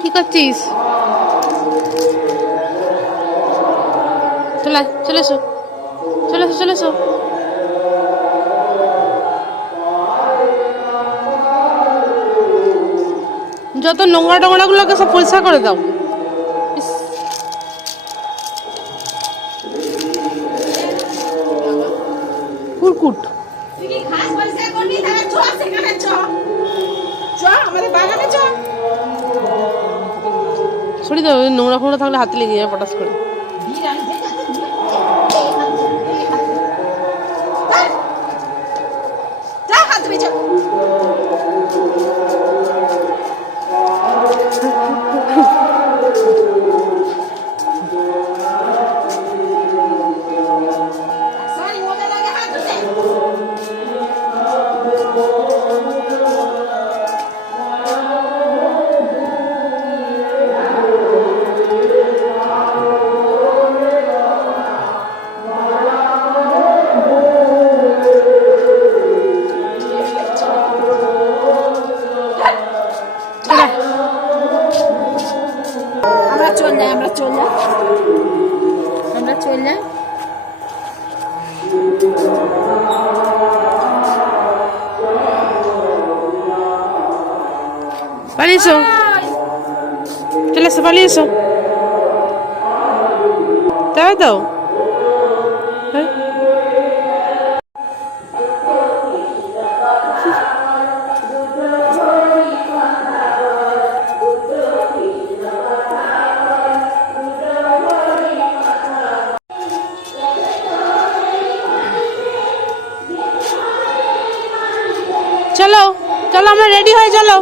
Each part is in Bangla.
কি করছিস? চলে চলে এসো। চলে এসো চলে এসো। যত নোংরা টোংরা গুলোকে সব পরিষ্কার করে দাও। কুরকুট সরি দেবো নোংরা ফোংরা থাকলে হাতে লেগে যায় পটাশ করে। হাত আমরা চল যাই আমরা চল। যাই আমরা চল। যাই পালিয়ে এসো চলে এসো পালিয়ে তাই তো চলো চলো আমরা রেডি হয়ে চলো।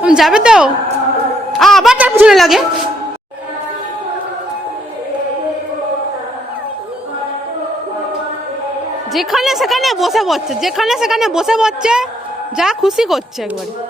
তুমি যাবে তো? আবার তার পিছনে লাগে। যেখানে সেখানে বসে পড়ছে, যেখানে সেখানে বসে পড়ছে, যা খুশি করছে একবারে।